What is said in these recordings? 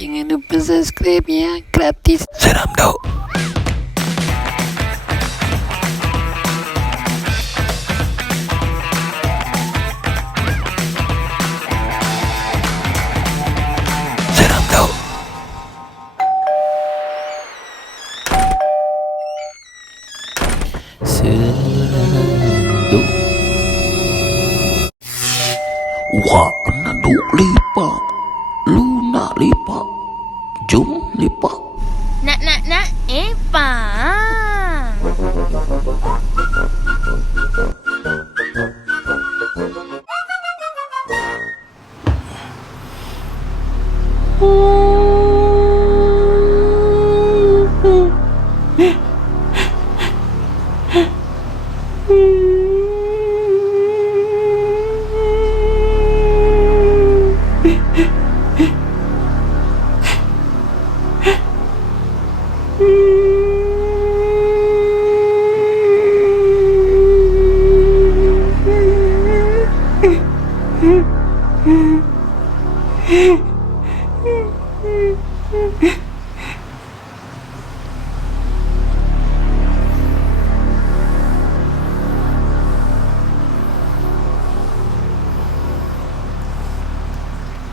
Jangan lupa subscribe ya, gratis. Seram tau. Seram tau. Sendu. Wah, naduk lipat. Lu nak lipat? Jom lipat. Nak, pa.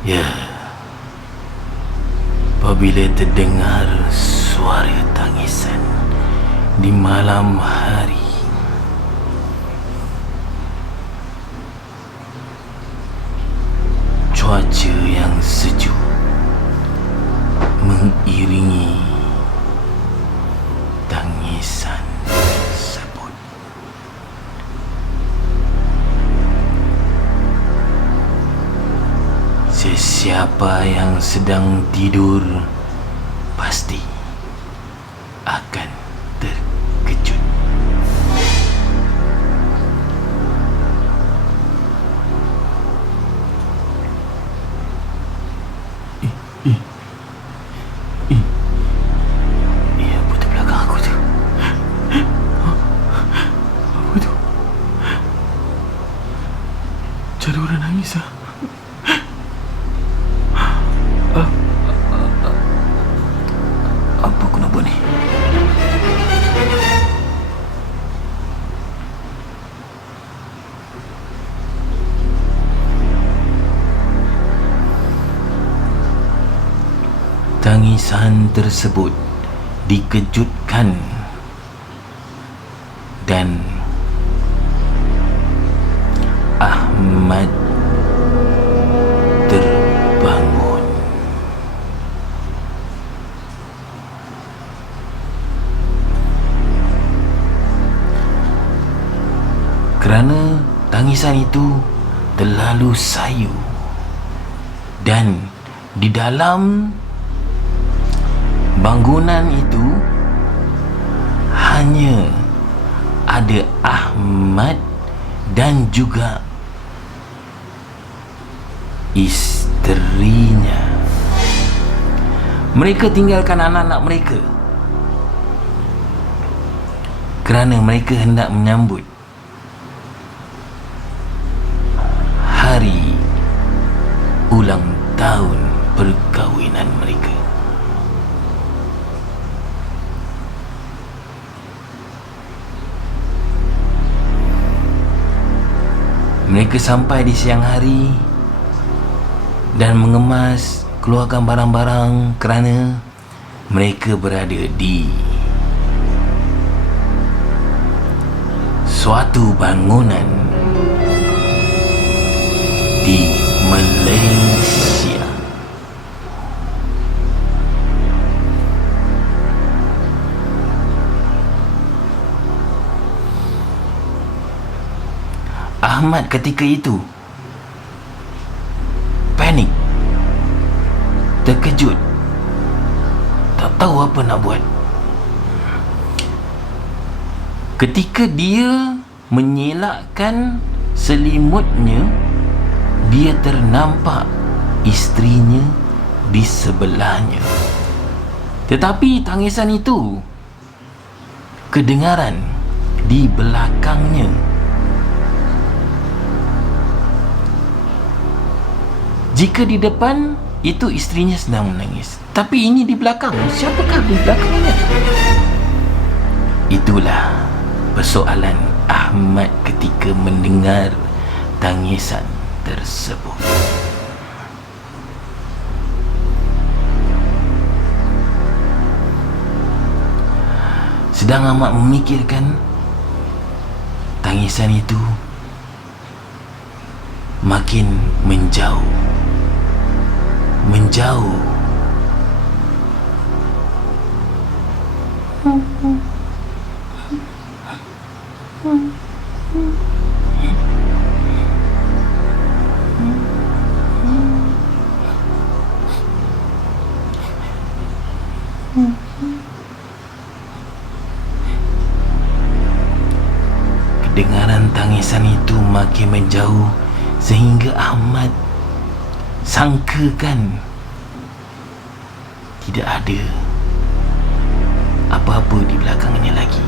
Ya, apabila terdengar suara tangisan di malam hari, cuaca yang sejuk mengiringi tangisan tersebut. Sesiapa yang sedang tidur pasti akan terkejut. Apa tu belakang aku tu? Apa tu? Cara orang nangis ah. Apa aku nak buat ni? Tangisan tersebut dikejutkan dan Ahmad terbangun. Kerana tangisan itu terlalu sayu dan di dalam bangunan itu hanya ada Ahmad dan juga isterinya. Mereka tinggalkan anak-anak mereka kerana mereka hendak menyambut hari ulang tahun perkahwinan mereka. Mereka sampai di siang hari dan mengemas, keluarkan barang-barang kerana mereka berada di suatu bangunan di Malaysia. Ahmad ketika itu panik, terkejut, tak tahu apa nak buat. Ketika dia menyelakkan selimutnya, dia ternampak isterinya di sebelahnya. Tetapi tangisan itu kedengaran di belakangnya. Jika di depan itu isterinya sedang menangis. Tapi ini di belakang. Siapakah di belakangnya? Itulah persoalan Ahmad ketika mendengar tangisan tersebut. Sedang Ahmad memikirkan, tangisan itu makin menjauh. Kedengaran tangisan itu makin menjauh sehingga Ahmad sangkakan tidak ada apa-apa di belakangnya lagi.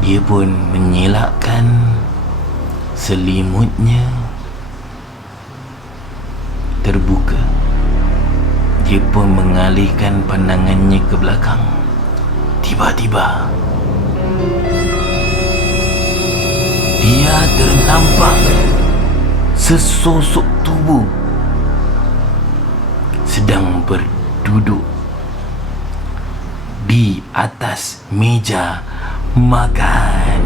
Dia pun mengelakkan selimutnya terbuka. Dia pun mengalihkan pandangannya ke belakang. Tiba-tiba dia ternampak sesosok tubuh sedang berduduk di atas meja makan.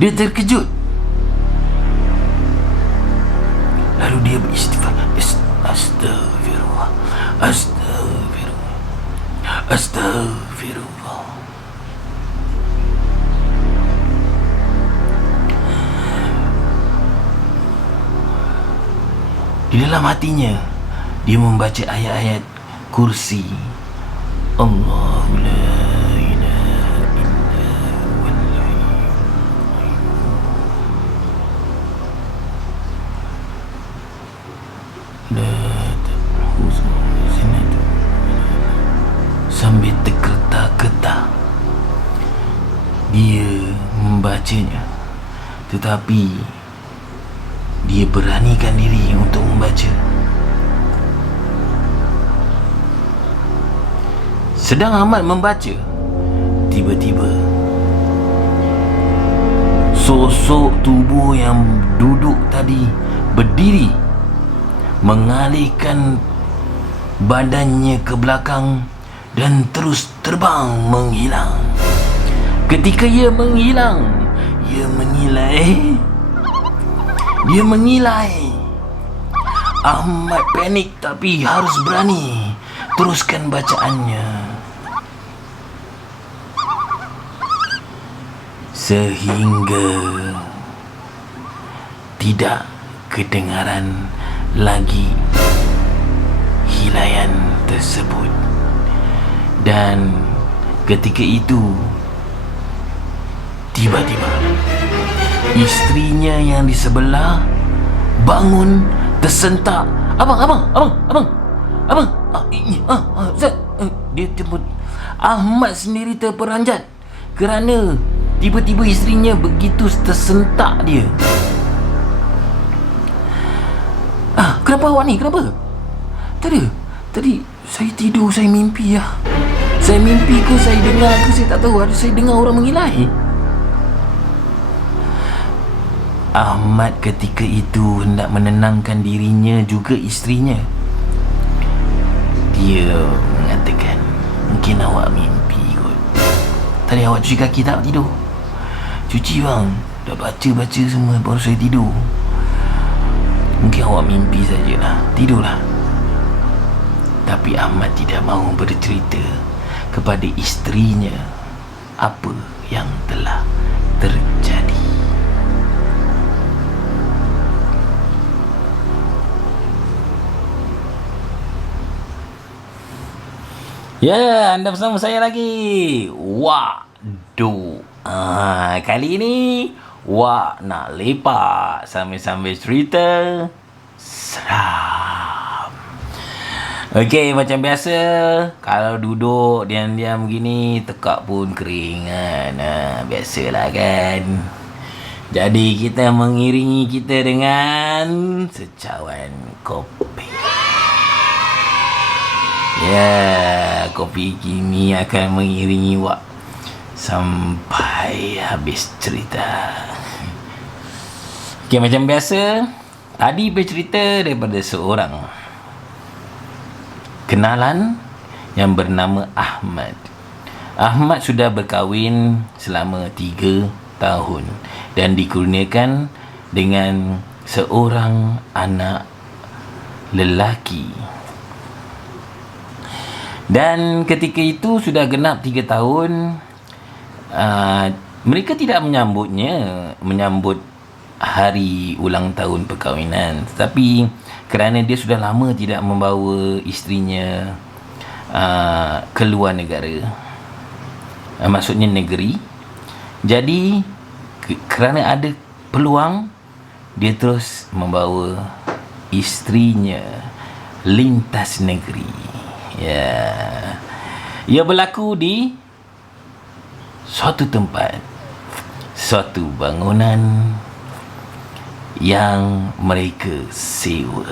Dia terkejut. Lalu dia beristighfar. Astagfirullah. Astagfirullah. Di dalam hatinya, dia membaca ayat-ayat kursi. Allahu la ilaha illa huwal la ta'khuzuhu sinatun sambil terketar-ketar. Dia membacanya, tetapi dia beranikan diri untuk membaca. Sedang Ahmad membaca, tiba-tiba sosok tubuh yang duduk tadi berdiri, mengalihkan badannya ke belakang dan terus terbang menghilang. Ketika ia menghilang, ia mengilai. Ahmad panik tapi harus berani teruskan bacaannya. Sehingga tidak kedengaran lagi hilaian tersebut. Dan ketika itu tiba-tiba isterinya yang di sebelah bangun tersentak. Abang. Dia jemput. Ahmad sendiri terperanjat kerana tiba-tiba isterinya begitu tersentak dia. Kenapa awak ni? Kenapa? Tadi saya tidur, saya mimpi lah. Saya mimpi ke saya dengar ke saya tak tahu. Saya dengar orang mengilai. Ahmad ketika itu hendak menenangkan dirinya juga isterinya. Dia mengatakan, mungkin awak mimpi kot. Tadi awak cuci kaki tak tidur? Cuci bang. Dah baca semua baru saya tidur. Mungkin awak mimpi sajalah. Tidurlah. Tapi Ahmad tidak mahu bercerita kepada isterinya apa yang telah terjadi. Ya, anda bersama saya lagi. Waduh. Kali ini Wak nak lepak sambil-sambil cerita seram. Okey, macam biasa, kalau duduk diam-diam begini, tekak pun kering kan. Biasalah kan. Jadi kita mengiringi kita dengan secawan kopi. Ya, kopi kini akan mengiringi wak sampai habis cerita. Okey, macam biasa, tadi bercerita daripada seorang kenalan yang bernama Ahmad. Ahmad sudah berkahwin selama 3 tahun dan dikurniakan dengan seorang anak lelaki. Dan ketika itu sudah genap 3 tahun, mereka tidak menyambut hari ulang tahun perkahwinan, tetapi kerana dia sudah lama tidak membawa isterinya keluar negara, maksudnya negeri, jadi kerana ada peluang, dia terus membawa isterinya lintas negeri. Ya, ia berlaku di suatu tempat, suatu bangunan yang mereka sewa.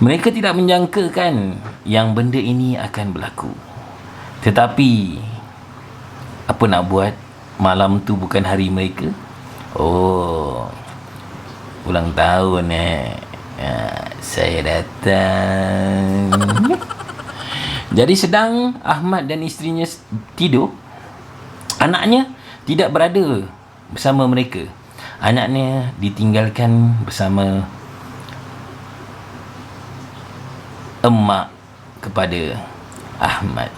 Mereka tidak menjangkakan yang benda ini akan berlaku. Tetapi apa nak buat, malam tu bukan hari mereka. Oh, ulang tahun saya datang. Jadi sedang Ahmad dan isterinya tidur, anaknya tidak berada bersama mereka. Anaknya ditinggalkan bersama emak kepada Ahmad.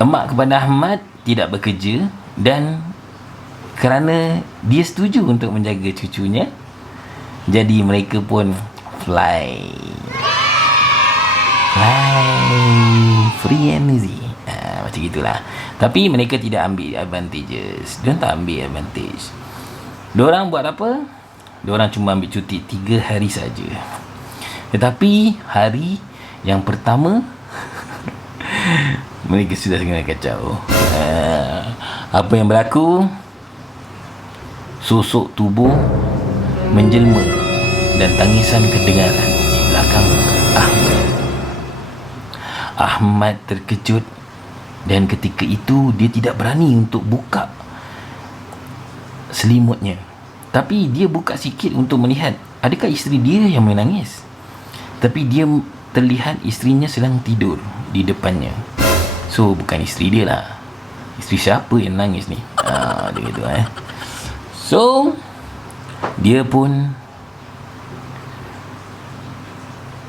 Emak kepada Ahmad tidak bekerja, dan kerana dia setuju untuk menjaga cucunya, jadi mereka pun fly free and easy. Macam gitulah. Tapi mereka tidak ambil advantages. Diorang tak ambil advantage. Diorang buat apa? Diorang cuma ambil cuti 3 hari saja. Tetapi hari yang pertama mereka sudah sangat kacau. Apa yang berlaku? Sosok tubuh menjelma dan tangisan kedengaran di belakang Ahmad. Ahmad terkejut, dan ketika itu dia tidak berani untuk buka selimutnya. Tapi dia buka sikit untuk melihat adakah isteri dia yang menangis. Tapi dia terlihat isterinya sedang tidur di depannya. So bukan isteri dia lah. Isteri siapa yang nangis ni? Dia gitu So dia pun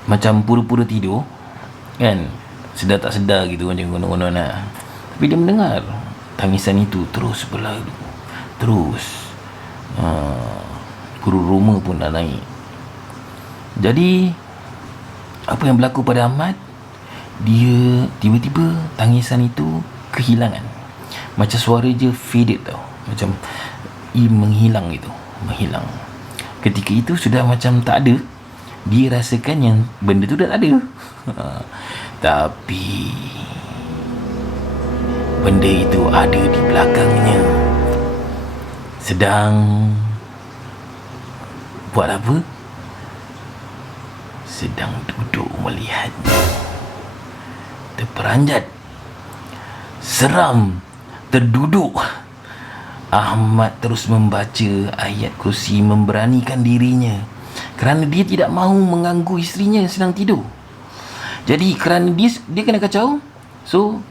macam pura-pura tidur kan, sedar tak sedar gitu, macam konon-konon lah. Tapi dia mendengar tangisan itu terus berlalu, terus kurus roma pun dah naik. Jadi apa yang berlaku pada Ahmad? Dia tiba-tiba tangisan itu kehilangan. Macam suara je faded tau, macam menghilang gitu, menghilang. Ketika itu sudah macam tak ada. Dia rasakan yang benda tu dah tak ada. Tapi benda itu ada di belakangnya, sedang buat apa? Sedang duduk melihatnya. Terperanjat, seram, terduduk. Ahmad terus membaca ayat kursi memberanikan dirinya, kerana dia tidak mahu mengganggu isterinya yang sedang tidur. Jadi kerana dia kena kacau, so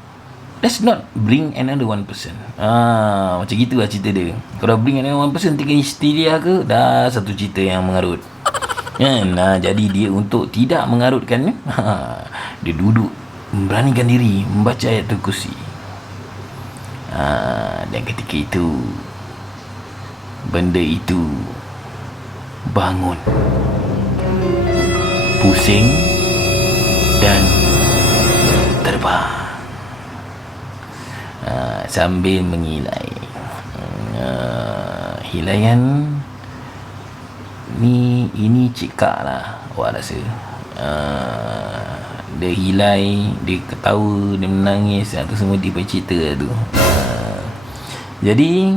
let's not bring another one person. Macam gitulah cerita dia. Kalau bring another one person, tinggal isteri dia ke, dah satu cerita yang mengarut. Jadi dia untuk tidak mengarutkannya, dia duduk memberanikan diri membaca ayat kursi. Dan ketika itu benda itu bangun, pusing dan terbang sambil mengilai. Hilaian Ini cekak lah awak rasa. Dia hilai, dia ketawa, dia menangis, tu semua dia bercerita tu. Jadi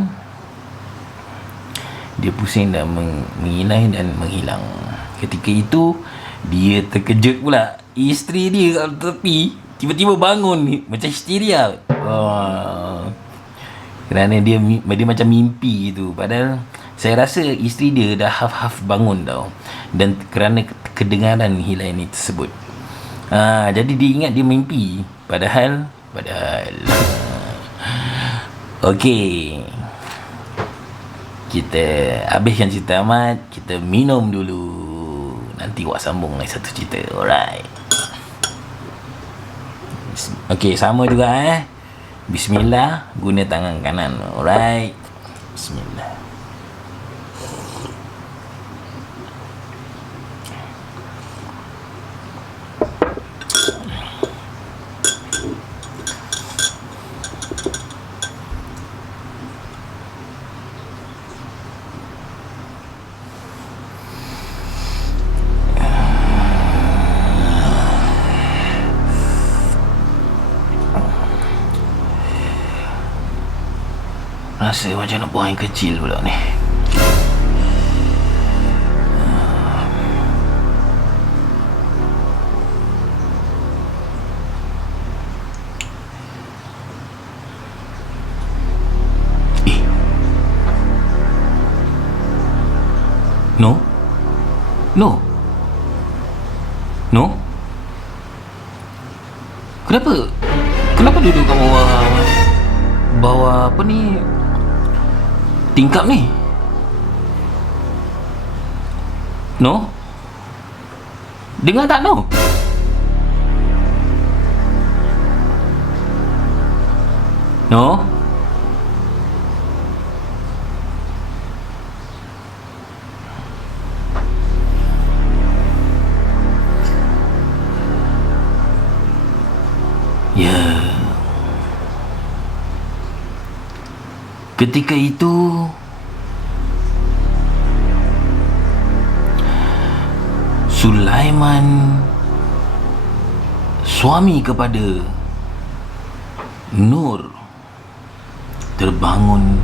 dia pusing dan menghilai dan menghilang. Ketika itu dia terkejut pula. Isteri dia kat tepi tiba-tiba bangun ni, macam histeria. Kerana dia macam mimpi tu. Padahal saya rasa isteri dia dah half bangun tau. Dan kerana kedengaran hilai ni tersebut, jadi dia ingat dia mimpi. Padahal okey, kita habiskan cerita Ahmad. Kita minum dulu, nanti awak sambung lagi satu cerita. Alright. Okey, sama juga Bismillah, guna tangan kanan. Alright. Bismillah. Rasa macam nak buang air kecil pula ni. No? Kenapa duduk kat bawah apa ni, tingkap ni? No? Dengar tak, No? No? Ya. Ketika itu Sulaiman, suami kepada Nur, terbangun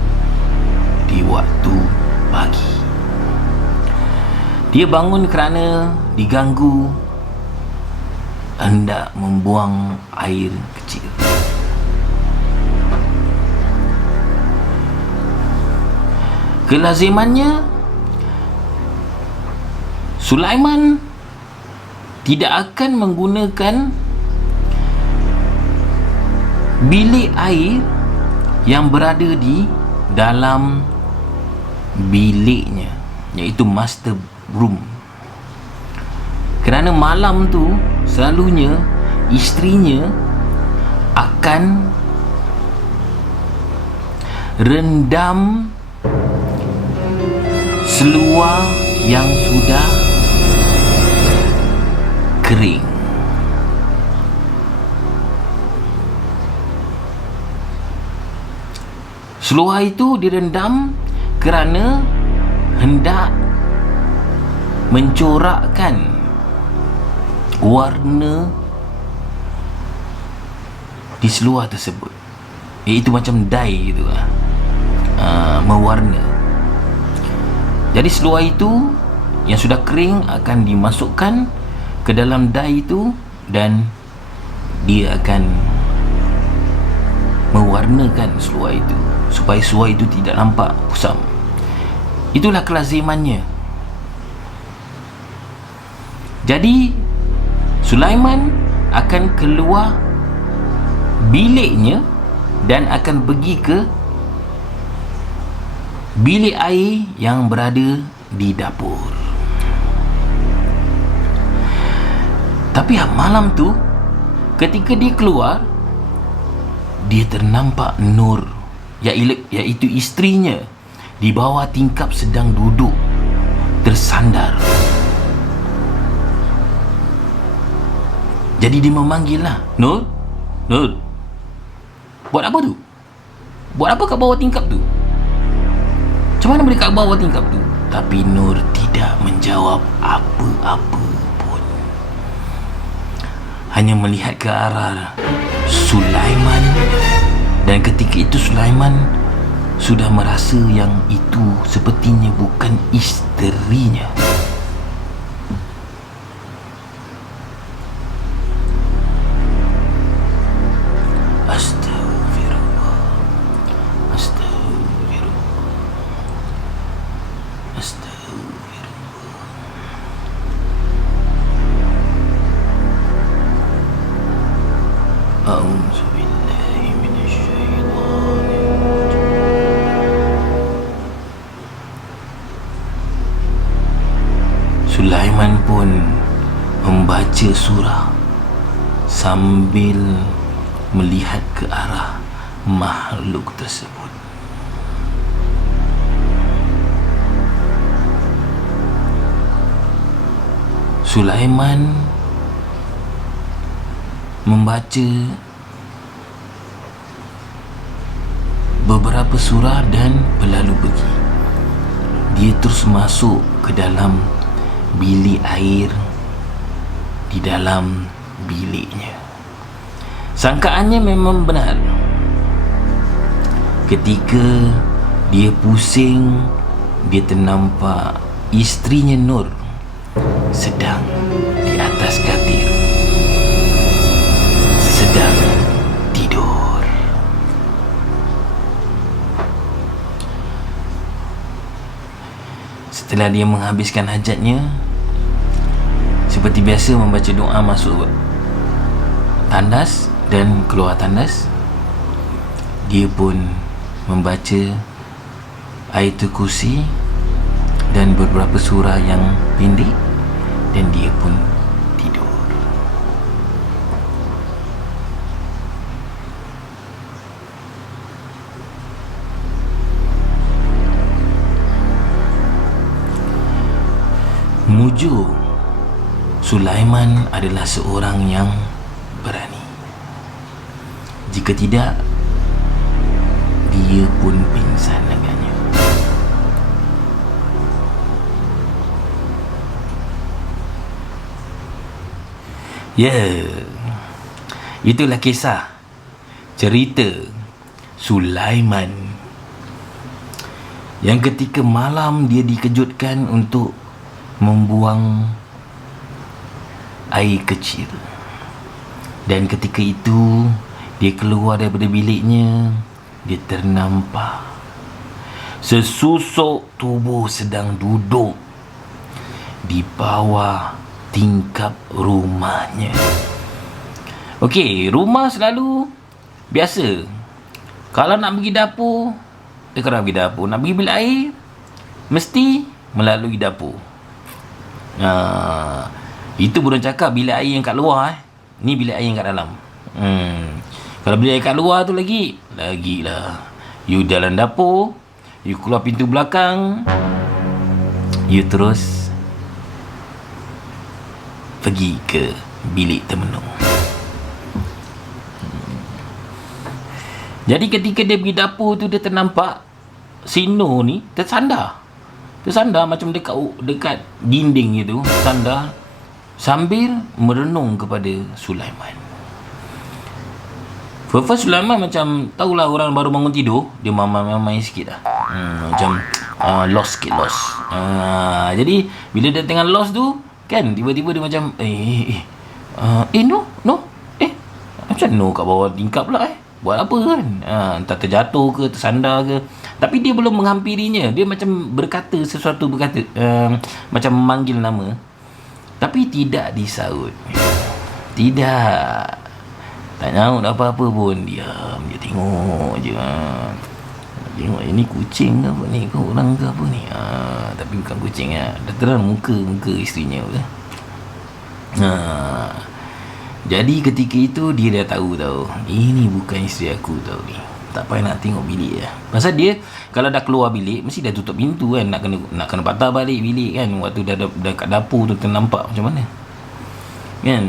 di waktu pagi. Dia bangun kerana diganggu hendak membuang air kecil. Kelazimannya, Sulaiman tidak akan menggunakan bilik air yang berada di dalam biliknya, iaitu master room. Kerana malam tu selalunya isterinya akan rendam seluar yang sudah kering. Seluar itu direndam kerana hendak mencorakkan warna di seluar tersebut, iaitu macam dye gitu lah, mewarna. Jadi seluar itu yang sudah kering akan dimasukkan ke dalam dye itu dan dia akan mewarnakan seluar itu supaya seluar itu tidak nampak kusam. Itulah kelazimannya. Jadi Sulaiman akan keluar biliknya dan akan pergi ke bilik air yang berada di dapur. Tapi malam tu, ketika dia keluar, dia ternampak Nur, iaitu isterinya, di bawah tingkap sedang duduk tersandar. Jadi dia memanggil lah, Nur, buat apa tu? Buat apa kat bawah tingkap tu? Macam mana boleh kat bawah tingkap tu? Tapi Nur tidak menjawab apa-apa pun. Hanya melihat ke arah Sulaiman. Dan ketika itu Sulaiman sudah merasa yang itu sepertinya bukan isterinya. Astagfirullah. Astagfirullah. Astagfirullah. A'udzubillahi minasyaitonir rajim. Sulaiman pun membaca surah sambil melihat ke arah makhluk tersebut. Sulaiman membaca beberapa surah dan berlalu pergi. Dia terus masuk ke dalam bilik air di dalam biliknya. Sangkaannya memang benar. Ketika dia pusing, dia ternampak isterinya Nur sedang di atas katil, sedang tidur. Setelah dia menghabiskan hajatnya, seperti biasa membaca doa masuk tandas dan keluar tandas, dia pun membaca Ayatul Kursi dan beberapa surah yang pendek, dan dia pun tidur. Mujur Sulaiman adalah seorang yang berani. Jika tidak, dia pun pingsan dengannya. Itulah kisah cerita Sulaiman yang ketika malam dia dikejutkan untuk membuang air kecil. Dan ketika itu dia keluar daripada biliknya, dia ternampak sesusuk tubuh sedang duduk di bawah tingkap rumahnya. Okey, rumah selalu biasa. Kalau nak pergi dapur, nak pergi bilik air, mesti melalui dapur. Itu bukan cakap bilik air yang kat luar. Ni bilik air yang kat dalam. Kalau bilik air kat luar tu lagilah. You dalam dapur, you keluar pintu belakang, you terus pergi ke bilik termenung. Jadi ketika dia pergi dapur tu, dia ternampak si Nur ni tersandar macam dekat dinding gitu, sandar sambil merenung kepada Sulaiman. First Sulaiman macam, tahulah orang baru bangun tidur, dia main sikit lah. Macam lost. Jadi bila dia tengah lost tu kan, tiba-tiba dia macam No macam no kat bawah tingkap pula buat apa kan, entah terjatuh ke tersandar ke. Tapi dia belum menghampirinya, dia macam berkata sesuatu, macam memanggil nama, tapi tidak disaut. Tidak, tak nyaut apa-apa pun. Diam je, tengok je. Tengok ini kucing ke apa ni, ke orang ke apa ni. Tapi bukan kucing lah. Dah terang muka isterinya ke. Jadi ketika itu dia dah tahu ini bukan isteri aku ni. Tak payah nak tengok bilik lah. Pasal dia kalau dah keluar bilik mesti dah tutup pintu kan. Nak kena patah balik bilik kan. Waktu dah kat dapur tu ternampak macam mana kan.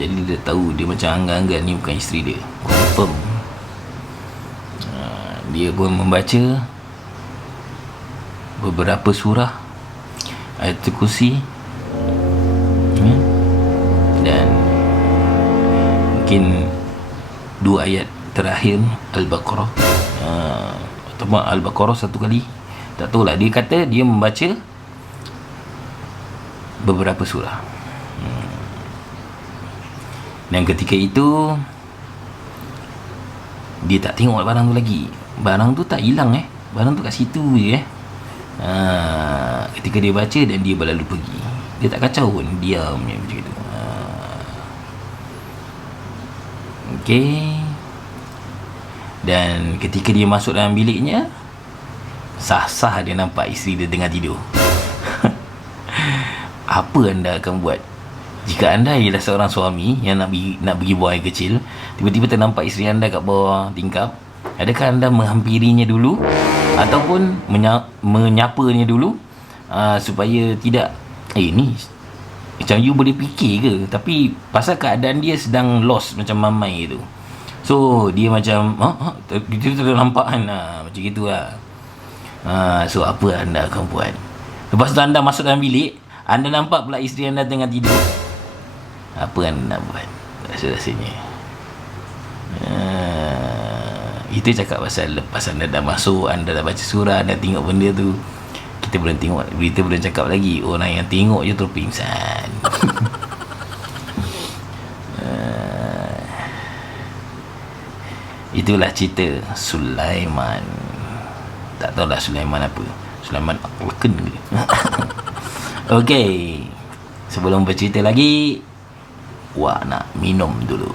Jadi dia dah tahu, dia macam anggap-anggap ni bukan isteri dia. Confirm. Dia pun membaca beberapa surah Ayatul Kursi, dan mungkin 2 ayat terakhir Al-Baqarah, ataupun Al-Baqarah 1 kali, tak tahulah. Dia kata dia membaca beberapa surah. Dan ketika itu dia tak tengok barang tu lagi. Barang tu tak hilang barang tu kat situ je ketika dia baca dan dia berlalu pergi. Dia tak kacau pun, diam je macam itu. Okey. Dan ketika dia masuk dalam biliknya, sah-sah dia nampak isteri dia tengah tidur. Apa anda akan buat jika anda ialah seorang suami yang nak pergi buang air kecil, tiba-tiba ternampak isteri anda kat bawah tingkap? Adakah anda menghampirinya dulu ataupun menyapanya dulu, supaya tidak ni macam you boleh fikir ke? Tapi pasal keadaan dia sedang lost macam mamai tu, so dia macam dia ternampak kan, macam gitulah. So apa anda akan buat? Lepas tu anda masuk dalam bilik, anda nampak pula isteri anda tengah tidur. Apa anda nak buat rasa-rasanya? Itu cakap pasal lepas anda dah masuk, anda dah baca surah, anda tengok benda tu, kita boleh tengok berita, boleh cakap lagi orang yang tengok je terus pingsan. Itulah cerita Sulaiman. Tak tahulah Sulaiman apa, Sulaiman Alken ke? Okey, sebelum bercerita lagi, Wak nak minum dulu.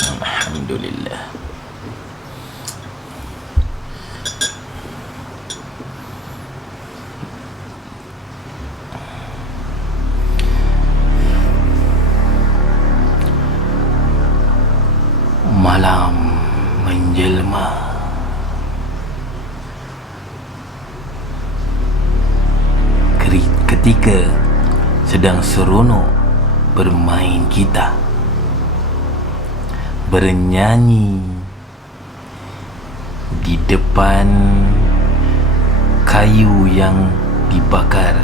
Alhamdulillah. Malam menjelma. Ketika sedang seronok bermain gitar, bernyanyi di depan kayu yang dibakar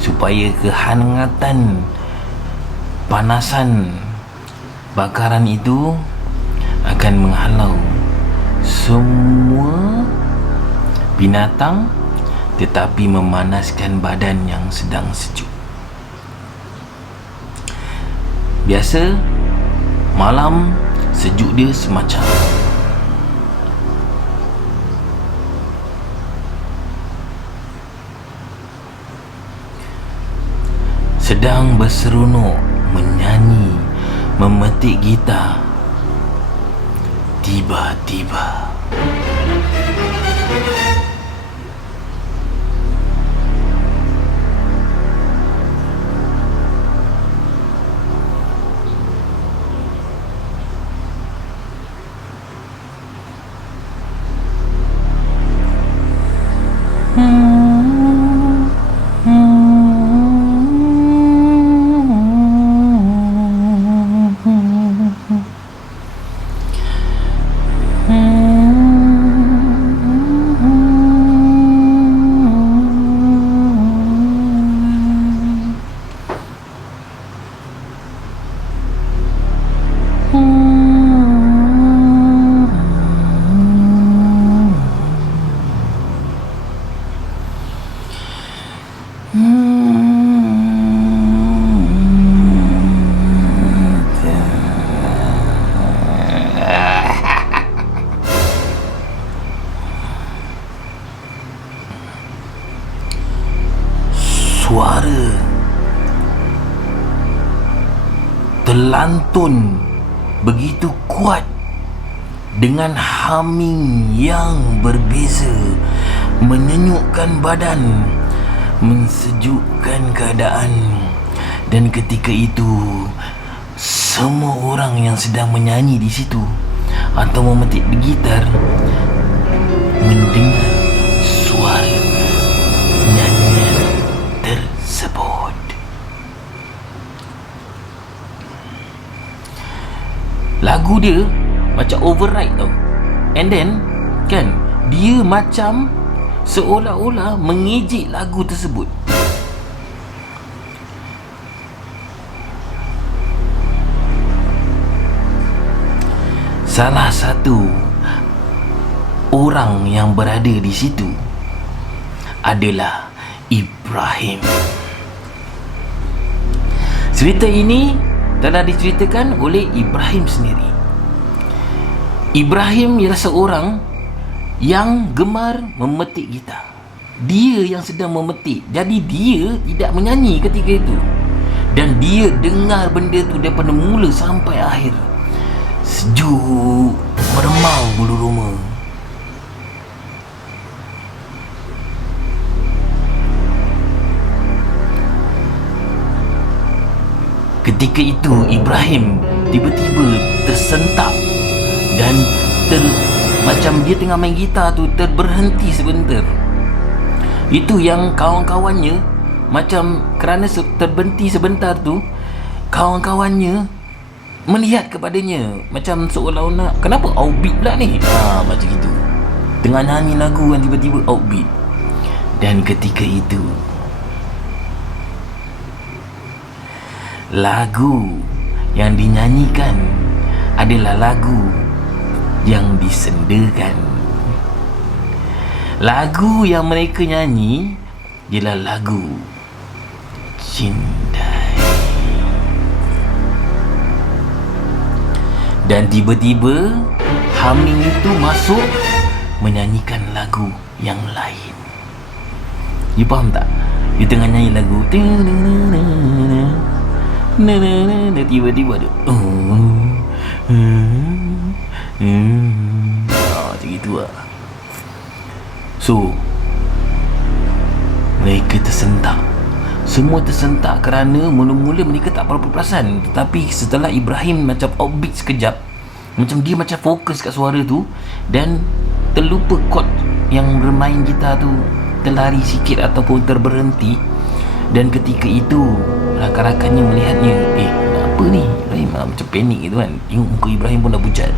supaya kehangatan panasan bakaran itu akan menghalau semua binatang, tetapi memanaskan badan yang sedang sejuk. Biasa malam sejuk dia semacam sedang berseronok menyanyi, memetik gitar. Tiba-tiba suara terlantun begitu kuat dengan humming yang berbeza, menyenyukkan badan, mensejukkan keadaan. Dan ketika itu semua orang yang sedang menyanyi di situ atau memetik gitar mendengar suara lagu dia macam override tau. And then kan, dia macam seolah-olah mengejek lagu tersebut. Salah satu orang yang berada di situ adalah Ibrahim. Cerita ini telah diceritakan oleh Ibrahim sendiri. Ibrahim ialah seorang yang gemar memetik gitar. Dia yang sedang memetik, jadi dia tidak menyanyi ketika itu. Dan dia dengar benda tu daripada mula sampai akhir. Sejuk, meremang bulu roma. Ketika itu Ibrahim tiba-tiba tersentak dan macam dia tengah main gitar tu terberhenti sebentar. Itu yang kawan-kawannya, macam kerana terberhenti sebentar tu, kawan-kawannya melihat kepadanya macam seolah-olah, kenapa outbeat pula ni? Macam gitu. Tengah nyanyi lagu kan tiba-tiba outbeat. Dan ketika itu lagu yang dinyanyikan adalah lagu yang disendakan. Lagu yang mereka nyanyi ialah lagu Cindai. Dan tiba-tiba Haming itu masuk menyanyikan lagu yang lain. You faham tak? You tengah nyanyi lagu, tiba-tiba ada macam gitu lah. So mereka tersentak. Semua tersentak kerana mula-mula mereka tak berapa perasan. Tetapi setelah Ibrahim macam outbeat sekejap, macam dia macam fokus kat suara tu, dan terlupa chord yang bermain gitar tu terlari sikit ataupun terberhenti. Dan ketika itu rakan-rakannya melihatnya, apa ni Ibrahim? Macam panik gitu kan. Tengok muka Ibrahim pun dah pucat.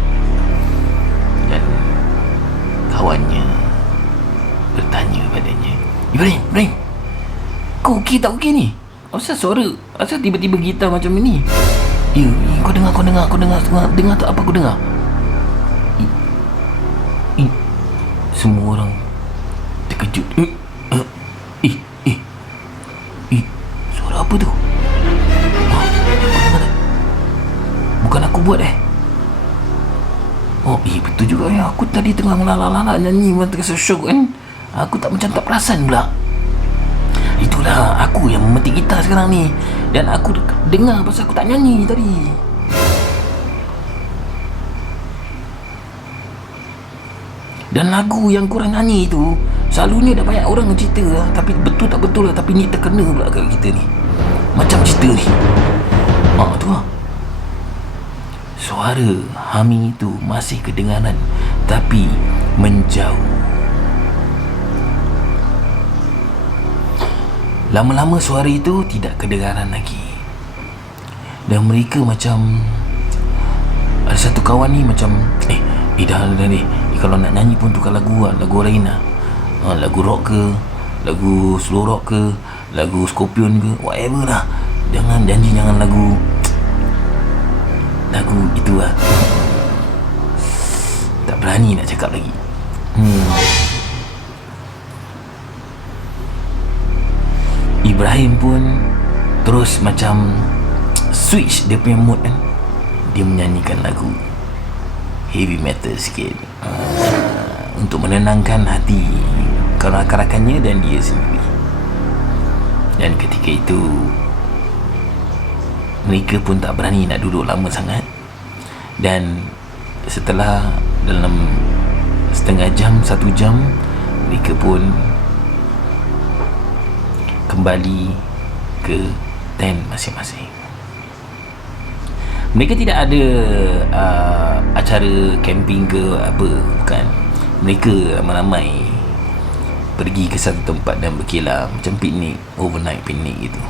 Dan kawannya bertanya padanya, Ibrahim, kau okey tak okey ni? Asal suara, asal tiba-tiba gitar macam ni? Ya, kau dengar tak apa aku dengar? Semua orang terkejut. Suara apa tu? Bukan aku buat betul juga ya. Aku tadi tengah melala-lala nyanyi terasa syok kan. Aku tak perasan pula. Itulah aku yang memetik gitar sekarang ni. Dan aku dengar pasal aku tak nyanyi tadi. Dan lagu yang korang nyanyi tu selalunya dah banyak orang cerita lah, tapi betul tak betul lah. Tapi ni terkena pula kat kita ni. Macam cerita ni. Tu lah. Suara Haming itu masih kedengaran, tapi menjauh. Lama-lama suara itu tidak kedengaran lagi. Dan mereka macam, ada satu kawan ni macam dah ni, kalau nak nyanyi pun tukar lagu lain lah. Lagu rock ke, lagu slow rock ke, lagu Scorpion ke, whatever lah. Jangan lagu itu lah. Tak berani nak cakap lagi. Ibrahim pun terus macam switch dia punya mood kan. Dia menyanyikan lagu heavy metal sikit, untuk menenangkan hati rakan-rakannya dan dia sendiri. Dan ketika itu mereka pun tak berani nak duduk lama sangat. Dan setelah dalam setengah jam, 1 jam, mereka pun kembali ke tent masing-masing. Mereka tidak ada acara camping ke apa, bukan. Mereka ramai-ramai pergi ke satu tempat dan berkelah, macam piknik, overnight piknik gitu.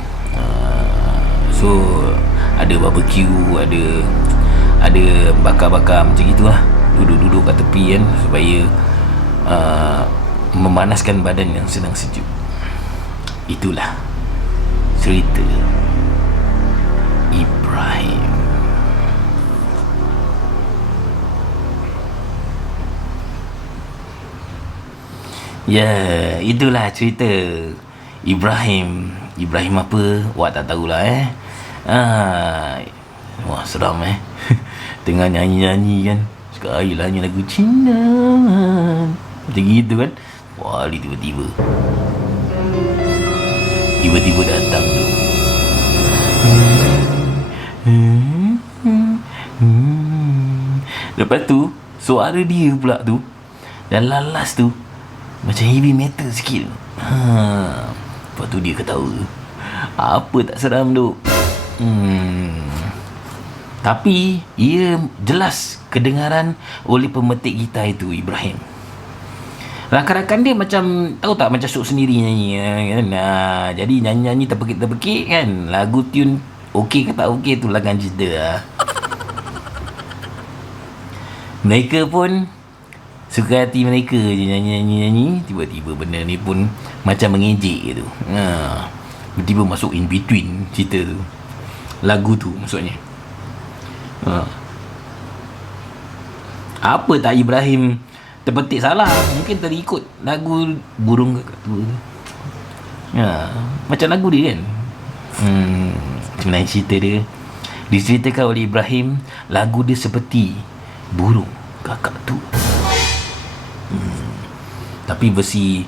So ada barbecue, ada bakar-bakar macam itulah, duduk-duduk kat tepi kan, supaya memanaskan badan yang sedang sejuk. Itulah cerita Ibrahim. Ya, itulah cerita Ibrahim. Ibrahim apa? Wak tak tahulah Wah, seram Tengah nyanyi-nyanyi kan, sekali lah nyanyi lagu Cina macam gitu kan. Wah, dia tiba-tiba datang tu. Lepas tu suara dia pula tu, dan lalas tu macam heavy metal sikit. Lepas tu dia ketawa. Apa tak seram tu? Tapi ia jelas kedengaran oleh pemetik gitar itu, Ibrahim. Rakan-rakan dia macam, tahu tak, macam sok sendiri nyanyi kan? Jadi nyanyi-nyanyi terpekik-terpekik kan. Lagu tune okey ke tak okey tu lagan cerita. Mereka pun suka hati mereka je nyanyi-nyanyi. Tiba-tiba benda ni pun macam mengejek gitu. Tiba-tiba masuk in between cerita tu, lagu tu maksudnya. Apa tak Ibrahim terpetik salah? Mungkin terikut lagu burung kakak tua. Macam lagu dia kan. Sebenarnya cerita dia diceritakan oleh Ibrahim, lagu dia seperti burung kakak tua, tapi versi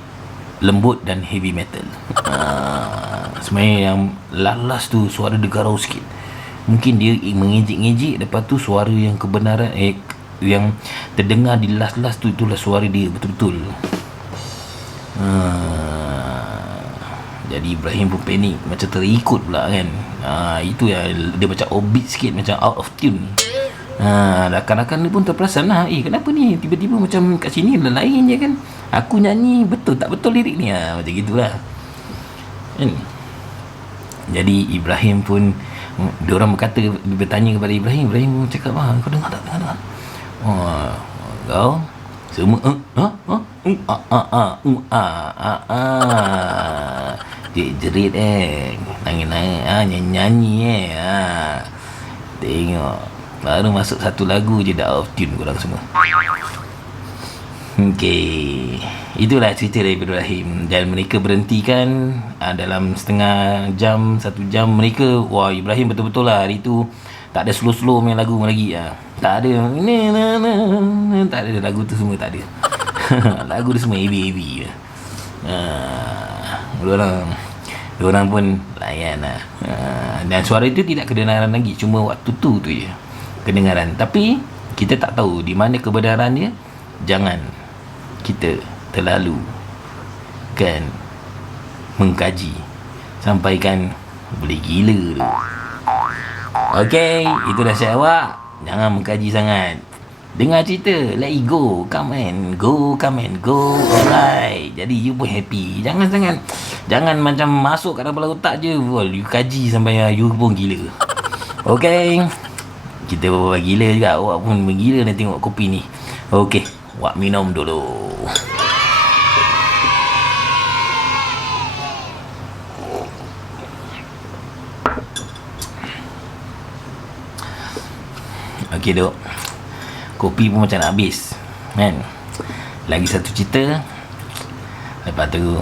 lembut dan heavy metal. Sebenarnya yang lalas tu suara dia garau sikit. Mungkin dia mengejek-ngejek, lepas tu suara yang kebenaran yang terdengar di last-last tu, itulah suara dia betul-betul. Jadi Ibrahim pun panik, macam terikut pula kan. Itu yang dia macam offbeat sikit, macam out of tune. Rakan-rakan dia pun terperasan lah, kenapa ni tiba-tiba macam kat sini lain je kan, aku nyanyi betul tak betul lirik ni, macam gitulah kan. Jadi Ibrahim pun, diorang bertanya kepada Ibrahim cakap, kau dengar tak? Kau semua jerit nyanyi tengok, baru masuk satu lagu je dah off tune korang semua. Okey, itulah cerita dari Ibrahim. Dan mereka berhentikan dalam setengah jam, 1 jam. Mereka, wah, Ibrahim betul-betul lah hari tu tak ada slow-slow main lagu lagi. Tak ada tak ada lagu tu, semua tak ada. Lagu tu semua heavy-heavy. Diorang pun layan lah. Dan suara itu tidak kedengaran lagi, cuma waktu tu je kedengaran. Tapi kita tak tahu di mana kebenaran dia. Jangan kita terlalu kan mengkaji sampai kan boleh gila tu. Okey, itu nasihat awak. Jangan mengkaji sangat. Dengar cerita, let it go. Come and go. Alright. Jadi you pun happy. Jangan macam masuk kat dalam otak je. You kaji sampai you pun gila. Okey, kita bawa gila juga. Awak pun menggila nak tengok kopi ni. Okey, awak minum dulu. Okey dok, kopi pun macam nak habis kan. Lagi satu cerita, lepas tu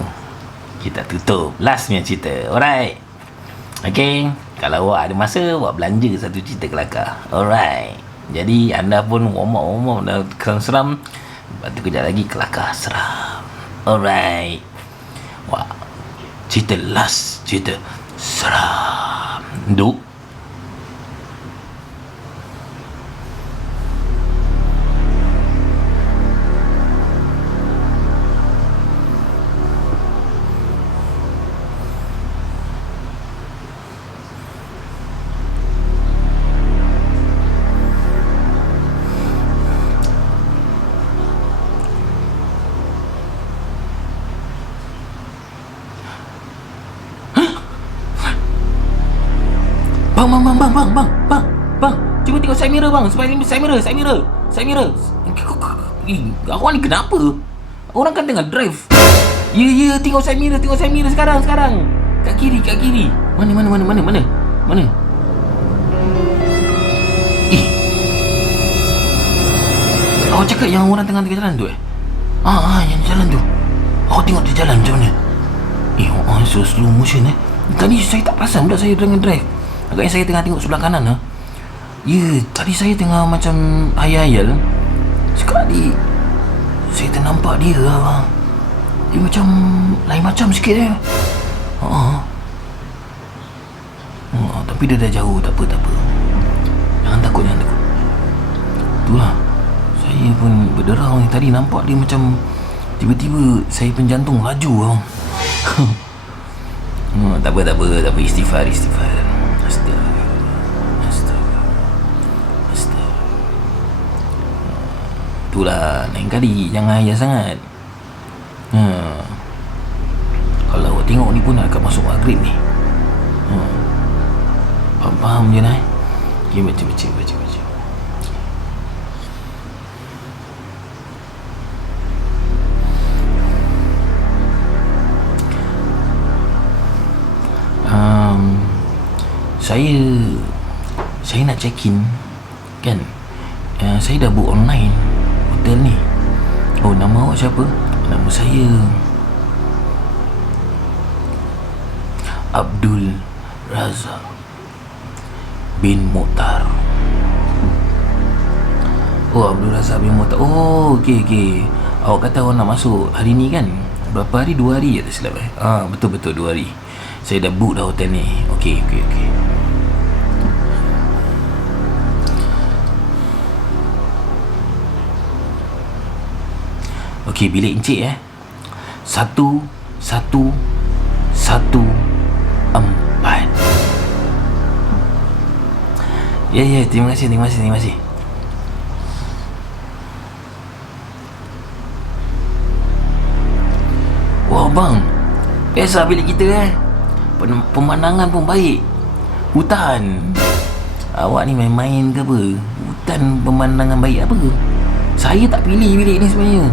kita tutup last punya cerita. Alright. Okey, kalau awak ada masa, awak belanja satu cerita kelakar. Alright. Jadi anda pun warm up dah seram. Lepas tu kejap lagi kelakar seram. Alright. Wah, cerita last, cerita seram. Duk. Bang, Cuba tengok side mirror bang. Side mirror. Awak ni kenapa? Orang kan tengah drive. Ya, tengok side mirror sekarang. Kat kiri. Mana? Awak cakap yang orang tengah jalan tu yang jalan tu. Awak tengok dia jalan macam mana? So slow motion Tadi saya tak perasan pula saya tengah drive. Agaknya saya tengah tengok sebelah kanan Ya, tadi saya tengah macam hayal-hayal. Sekali saya ternampak dia bang. Dia macam lain macam sikit tapi dia dah jauh. Tak apa. Jangan takut. Itulah, saya pun berderau ni. Tadi nampak dia macam tiba-tiba saya pun jantung laju bang. Tak apa. Istighfar. Itulah, lain kali jangan ayah sangat. Kalau awak tengok ni pun akan masuk maghrib ni. Faham je lah. Okay, baca. Saya nak check in kan. Saya dah book online hotel ni. Nama awak siapa? Nama saya Abdul Razak bin Mokhtar. Abdul Razak bin Mokhtar. Okey. Awak kata awak nak masuk hari ni kan? Berapa hari? 2 hari tak silap betul 2 hari. Saya dah book dah hotel ni. Okey. Okey, bilik encik 1114. Ya, terima kasih. Wah bang, biasa bilik kita pemandangan pun baik. Hutan. Awak ni main-main ke apa? Hutan pemandangan baik apa? Saya tak pilih bilik ni sebenarnya.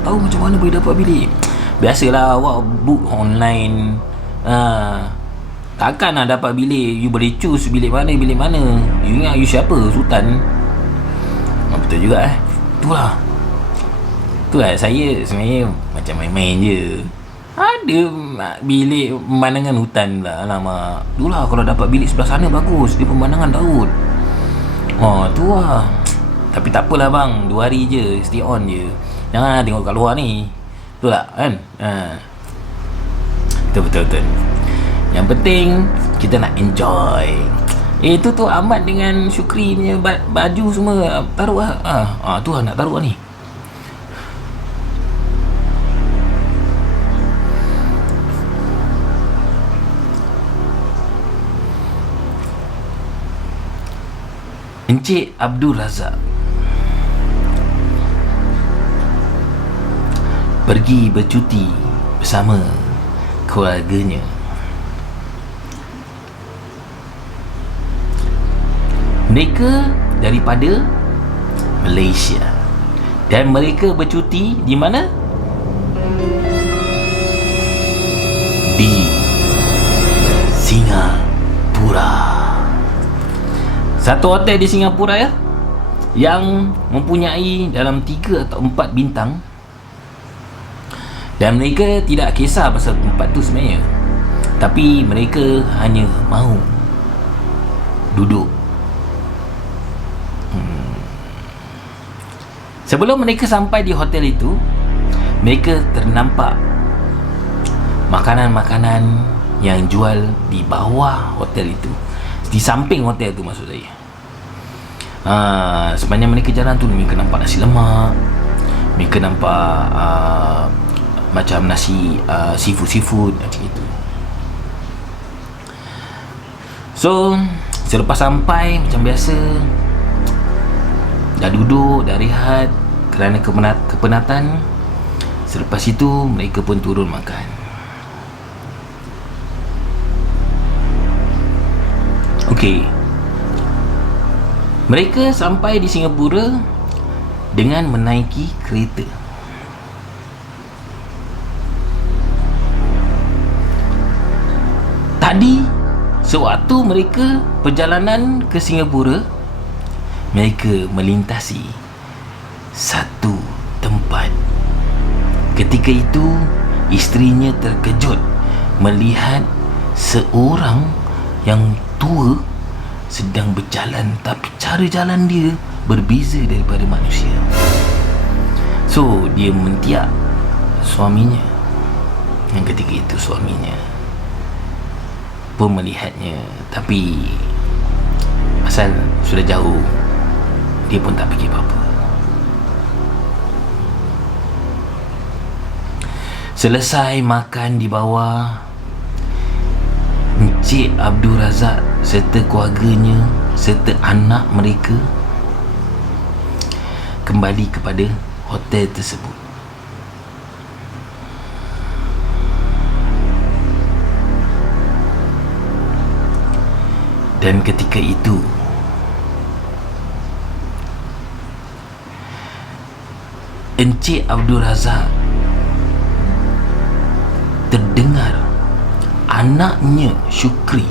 Tak tahu macam mana boleh dapat bilik. Biasalah awak book online. Takkan nak dapat bilik. You boleh choose bilik mana. You ingat you siapa? Sultan. Betul juga Itulah saya sebenarnya macam main-main je. Ada bilik pemandangan hutan pula. Alamak. Itulah, kalau dapat bilik sebelah sana bagus. Dia pemandangan laut. Tu lah. Tapi tak apalah bang, 2 hari je. Stay on je. Jangan tengok kat luar ni. Betul tak kan? Betul. Yang penting kita nak enjoy. Itu tu Ahmad dengan Syukri punya baju semua taruh tu nak taruh ni. Encik Abdul Razak pergi bercuti bersama keluarganya. Mereka daripada Malaysia dan mereka bercuti di mana? Di Singapura. Satu hotel di Singapura yang mempunyai dalam 3 atau 4 bintang. Dan mereka tidak kisah pasal tempat tu sebenarnya, tapi mereka hanya mahu duduk. Sebelum mereka sampai di hotel itu, mereka ternampak makanan-makanan yang jual di bawah hotel itu, di samping hotel tu maksud saya. Sepanjang mereka jalan tu, mereka nampak nasi lemak, mereka nampak macam nasi seafood macam itu. So selepas sampai, macam biasa, dah duduk, dah rehat kerana kepenatan. Selepas itu mereka pun turun makan. Okey, Mereka sampai di Singapura dengan menaiki kereta. Tadi sewaktu mereka perjalanan ke Singapura, mereka melintasi satu tempat. Ketika itu isterinya terkejut melihat seorang yang tua sedang berjalan, tapi cara jalan dia berbeza daripada manusia. So dia mentiak suaminya, dan ketika itu suaminya pun melihatnya, tapi pasal sudah jauh, dia pun tak fikir apa-apa. Selesai makan di bawah, Encik Abdul Razak serta keluarganya serta anak mereka kembali kepada hotel tersebut. Dan ketika itu Encik Abdul Razak terdengar anaknya Syukri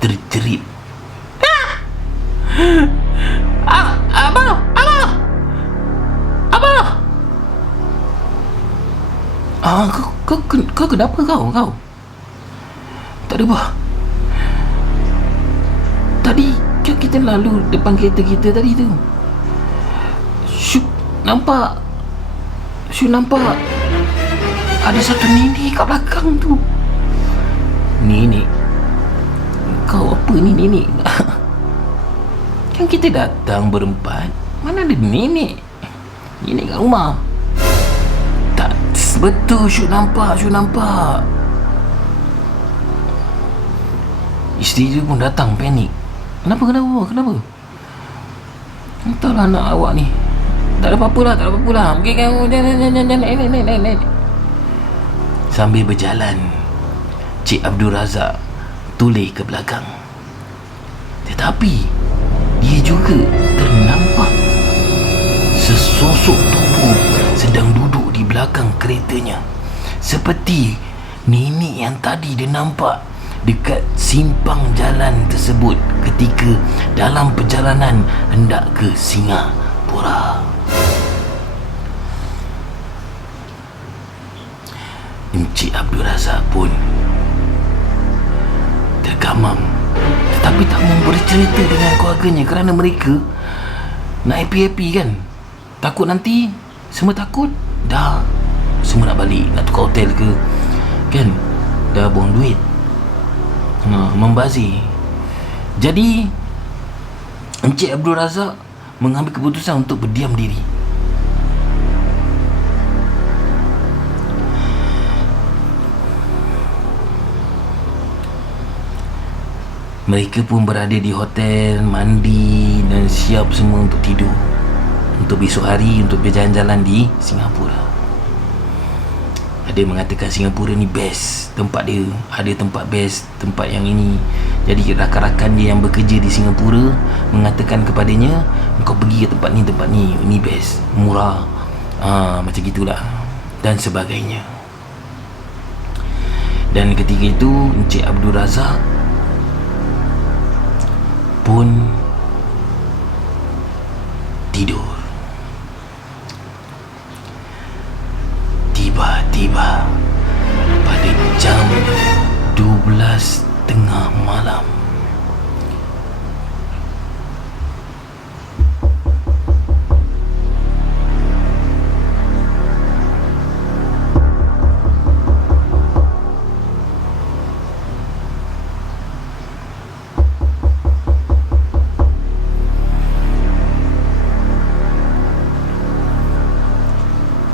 terjerit. Abah! Kau kenapa kau? Tak ada bah. Tadi kita lalu depan kereta kita tadi tu. Syuk nampak ada satu nenek kat belakang tu. Nenek? Kau apa ni nenek? Kan kita datang berempat, mana ada nenek? Nenek kat rumah. Tak betul. Syuk nampak. Isteri dia pun datang panik. Kenapa? Entahlah anak awak ni. Tak ada apa-apa lah. Okay, jangan. Sambil berjalan, Cik Abdul Razak toleh ke belakang. Tetapi dia juga ternampak sesosok tubuh sedang duduk di belakang keretanya, seperti nenek yang tadi dia nampak dekat simpang jalan tersebut ketika dalam perjalanan hendak ke Singapura. Encik Abdul Razak pun tergamam, tetapi tak mau bercerita dengan keluarganya kerana mereka nak happy-happy kan. Takut nanti semua takut. Dah semua nak balik, nak tukar hotel ke kan. Dah buang duit, membazir. Jadi Encik Abdul Razak mengambil keputusan untuk berdiam diri. Mereka pun berada di hotel, mandi dan siap semua untuk tidur, untuk besok hari untuk berjalan-jalan di Singapura. Ada yang mengatakan Singapura ni best tempat dia, ada tempat best tempat yang ini. Jadi rakan-rakan dia yang bekerja di Singapura mengatakan kepadanya, kau pergi ke tempat ni, ini best, murah, macam gitulah dan sebagainya. Dan ketika itu Encik Abdul Razak pun tidur. Tiba-tiba pada jam 12 tengah malam,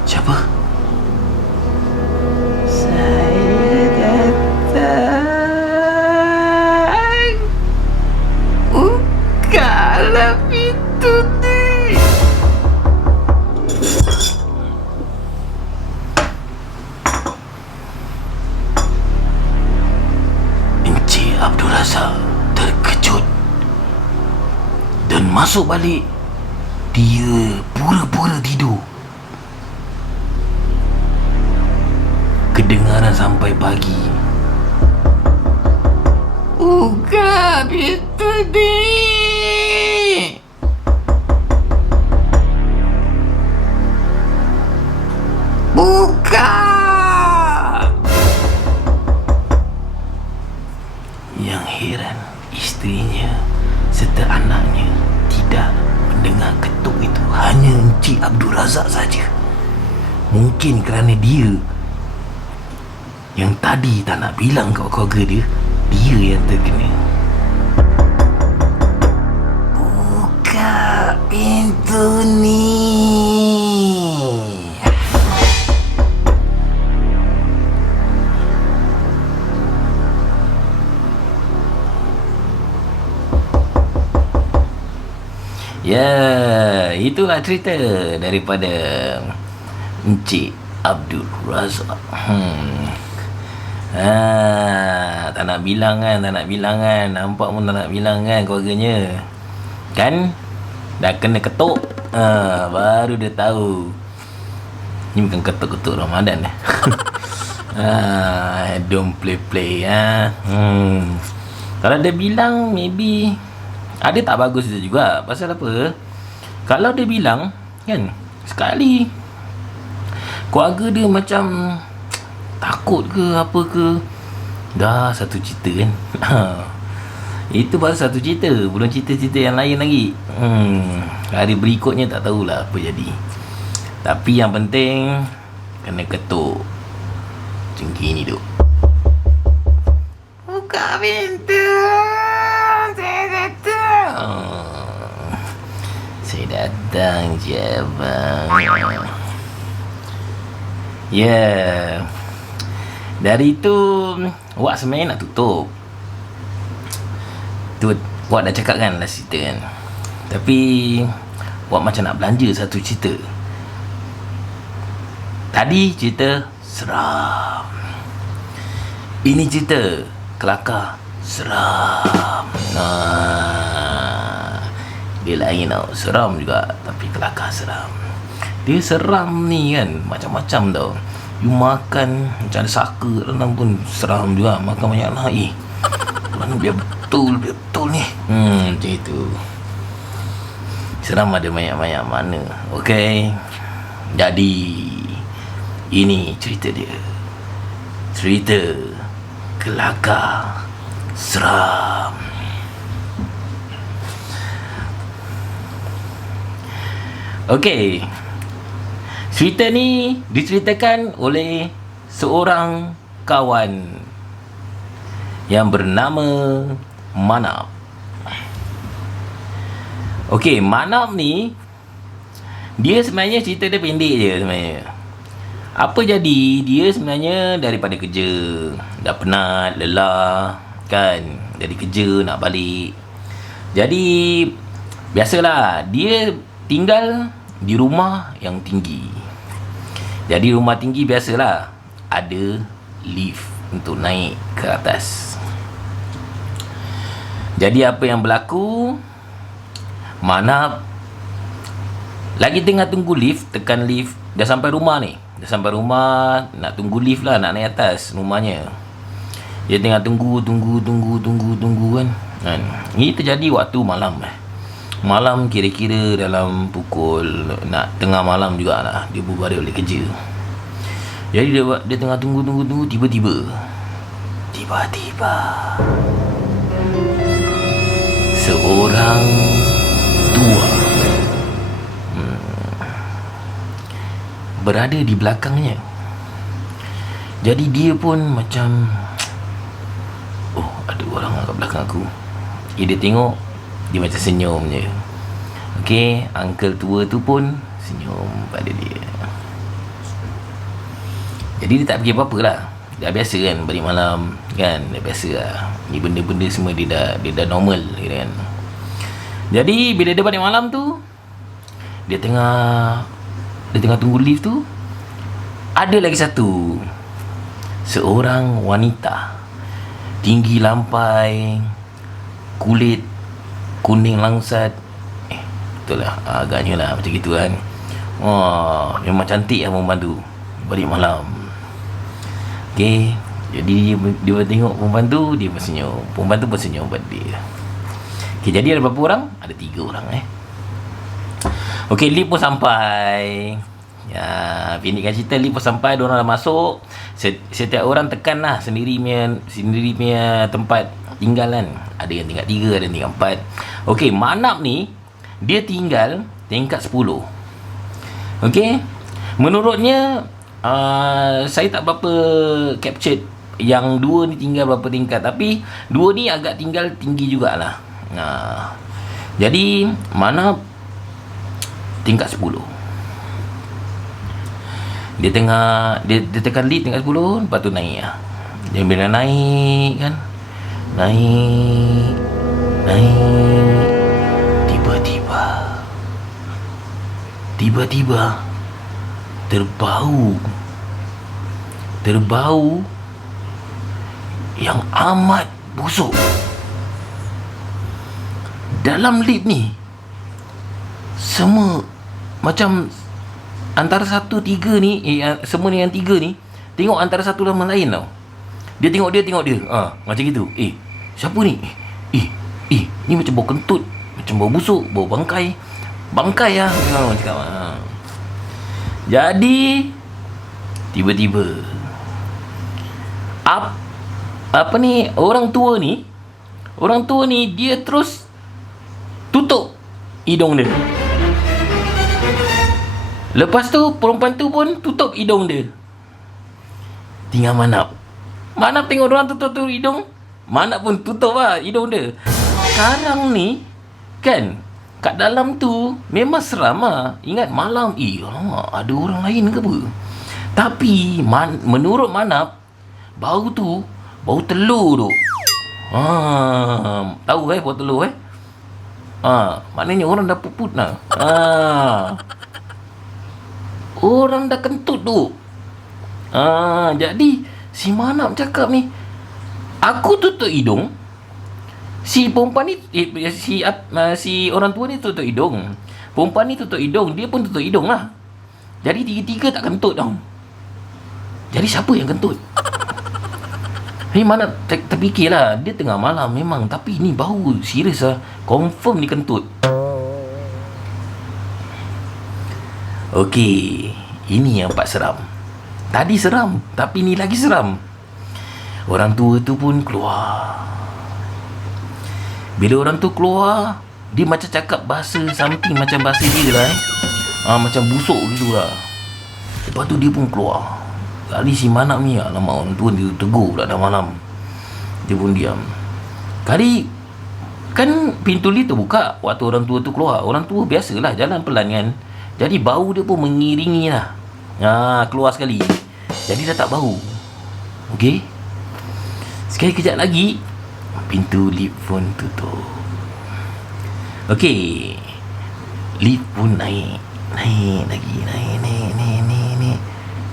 siapa? Saya datang. Bukalah pintu ni. Encik Abdul Razak terkejut Dan masuk balik, dia pura-pura tidur. Kedengaran sampai pagi. Buka pintu ni. Buka. Yang heran, isterinya serta anaknya tidak mendengar ketuk itu. Hanya Encik Abdul Razak saja. Mungkin kerana dia yang tadi tak nak bilang kat keluarga dia, dia yang terkena. Buka pintu ni. Ya, itulah cerita daripada Encik Abdul Razak. Tak nak bilang kan, nampak pun tak nak bilang kan keluarganya. Kan dah kena ketuk, baru dia tahu. Ni bukan ketuk-ketuk Ramadan. Don't play. Kalau dia bilang, maybe ada tak bagus dia juga. Pasal apa? Kalau dia bilang kan, sekali keluarga dia macam takut ke apa ke, dah satu cerita kan. Itu baru satu cerita, belum cerita-cerita yang lain lagi. Hari berikutnya tak tahulah apa jadi. Tapi yang penting kena ketuk. Macam gini duk. Buka pintu. Saya datang je abang. Ya. Dari itu Wak sebenarnya nak tutup. Tu Wak dah cakap kan last cerita kan. Tapi Wak macam nak belanja satu cerita. Tadi cerita seram. Ini cerita kelakar seram. Dia lain tau. Seram juga, tapi kelakar seram. Dia seram ni kan, macam-macam tau. You makan macam ada saka dalam pun seram juga. Makan banyak lah. Mana biar betul ni. Macam itu. Seram ada banyak-banyak mana. Okay. Jadi ini cerita dia. Cerita kelakar seram. Okay. Cerita ni diceritakan oleh seorang kawan yang bernama Manap. Okey, Manap ni dia sebenarnya cerita dia pendek je sebenarnya. Apa jadi, dia sebenarnya daripada kerja dah penat, lelah kan, dari kerja nak balik. Jadi biasalah dia tinggal di rumah yang tinggi. Jadi rumah tinggi biasalah ada lift untuk naik ke atas. Jadi apa yang berlaku, Manap lagi tengah tunggu lift, tekan lift, dah sampai rumah ni. Dah sampai rumah, nak tunggu lift lah, nak naik atas rumahnya. Dia tengah tunggu kan. Ini terjadi waktu malam. Malam kira-kira dalam pukul nak tengah malam jugalah. Dia baru balik balik kerja. Jadi dia tengah tunggu tiba-tiba seorang tua berada di belakangnya. Jadi dia pun macam, oh, ada orang kat belakang aku. Dia tengok, dia macam senyum je. Okey, uncle tua tu pun senyum pada dia. Jadi dia tak pergi apa-apa lah. Dah biasa kan balik malam kan, dah biasa lah. Ni benda-benda semua dia dah normal kan. Jadi bila dia balik malam tu, dia tengah tunggu lift tu, ada lagi satu seorang wanita tinggi lampai, kulit kuning langsat, Betul lah, agaknya lah macam gitu kan. Wah, memang cantik lah perempuan tu balik malam. Okay, jadi dia tengok perempuan tu, dia pun senyum. Perempuan tu pun senyum buat dia. Okay, jadi ada berapa orang? Ada 3 orang Okay, lift pun sampai. Ya, pendekkan cerita, lift pun sampai. Diorang dah masuk. Setiap orang tekan lah sendiri punya tempat tinggal kan. Ada yang tingkat 3, ada yang tingkat 4. Okay, Manap ni dia tinggal tingkat 10. Okay, menurutnya saya tak berapa captured yang 2 ni tinggal berapa tingkat. Tapi 2 ni agak tinggal tinggi jugalah. Jadi Manap tingkat 10. Dia tekan lift tingkat 10. Lepas tu naik lah. Dia bila naik kan, Naik Tiba-tiba Terbau yang amat busuk. Dalam lift ni semua macam antara 1, 3 ni semua ni yang 3 ni tengok antara satu sama lain tau. Dia tengok dia macam gitu. Siapa ni? Ni macam bau kentut, macam bau busuk, bau bangkai lah orang cakap. Jadi tiba-tiba apa ni, orang tua ni dia terus tutup hidung dia. Lepas tu perempuan tu pun tutup hidung dia. Tinggal Manap tengok orang tutup hidung, Manap pun tutup lah hidung dia. Sekarang ni kan, kat dalam tu memang seram lah. Ingat malam, alamak, ada orang lain ke apa? Tapi menurut Manap, bau tu bau telur tu. Tahu bau telur maknanya orang dah puput lah. Orang dah kentut tu. Jadi si Manap cakap ni, aku tutup hidung, si perempuan ni si orang tua ni tutup hidung, perempuan ni tutup hidung, dia pun tutup hidung lah. Jadi tiga-tiga tak kentut tau. Jadi siapa yang kentut? Ni Manap terfikirlah, dia tengah malam memang, tapi ni bau serius lah, confirm ni kentut. Okey, ini yang part seram. Tadi seram, tapi ni lagi seram. Orang tua tu pun keluar. Bila orang tu keluar, dia macam cakap bahasa something macam bahasa dia lah macam busuk gitu lah. Lepas tu dia pun keluar. Kali si Manap ni, alamak, orang tua dia tegur pula dah malam. Dia pun diam. Kali kan pintu lift terbuka waktu orang tua tu keluar. Orang tua biasalah jalan pelan kan. Jadi bau dia pun mengiringi lah. Keluar sekali. Jadi dah tak bau. Okey. Sekali kejap lagi pintu lift pun tutup. Okey. Lift pun naik lagi.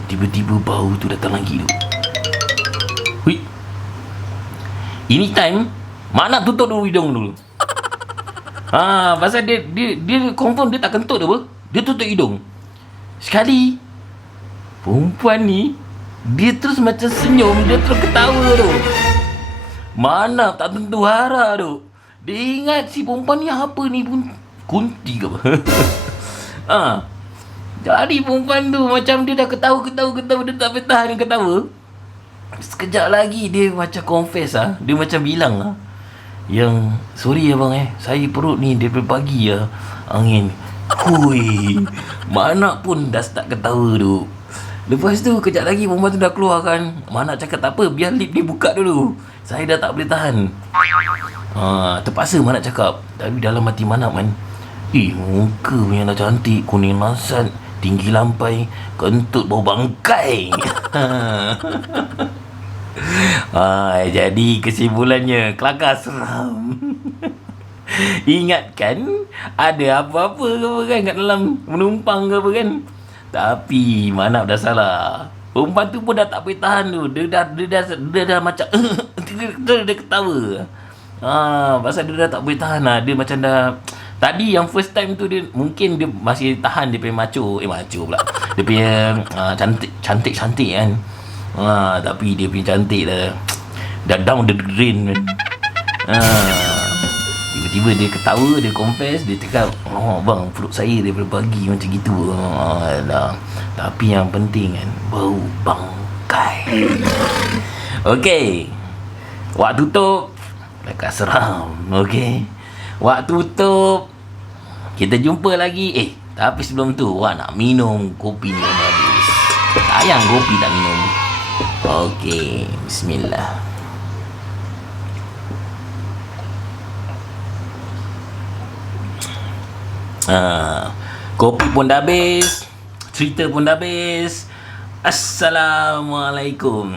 Tiba-tiba bau tu datang lagi tu. Hui. Ini time Manap tutup dulu hidung dulu. Pasal dia confirm dia tak kentut apa. Dia tutup hidung. Sekali perempuan ni, dia terus macam senyum, dia terus ketawa tu. Manap tak tentu hara tu. Dia ingat si perempuan ni apa ni pun kunti ke apa. Jadi perempuan tu macam dia dah ketawa, dia tak boleh tahan ketawa. Sekejap lagi dia macam confess dia macam bilang yang, sorry abang saya perut ni daripada pagi angin. Hui, Manap pun dah start ketawa tu. Lepas tu kejap lagi perempuan tu dah keluar kan. Manap cakap tak apa, biar lift ni buka dulu, saya dah tak boleh tahan. Terpaksa Manap cakap. Tapi dalam hati Manap kan, muka punya dah cantik, kuning lasat, tinggi lampai, kentut bau bangkai. Jadi kesimpulannya, kelakar seram. Ingatkan ada apa-apa ke apa kan kat dalam menumpang ke apa kan. Tapi Manap dah salah. Perempuan tu pun dah tak boleh tahan tu. Dia dah macam dia ketawa. Pasal dia dah tak boleh tahan lah. Dia macam dah Tadi yang first time tu dia mungkin dia masih tahan dia punya macho pula. Dia punya cantik kan. Tapi dia punya cantik dah down the drain kan. Tiba-tiba dia ketawa, dia confess, dia cakap, bang, perut saya daripada pagi macam gitu. Tapi yang penting kan, bau bangkai. Okey, wak tutup. Lekat seram. Okey, wak tutup. Kita jumpa lagi. Tapi sebelum tu, wak nak minum kopi ni habis. Sayang kopi tak minum. Okey, bismillah. Kopi pun dah habis, cerita pun dah habis. Assalamualaikum.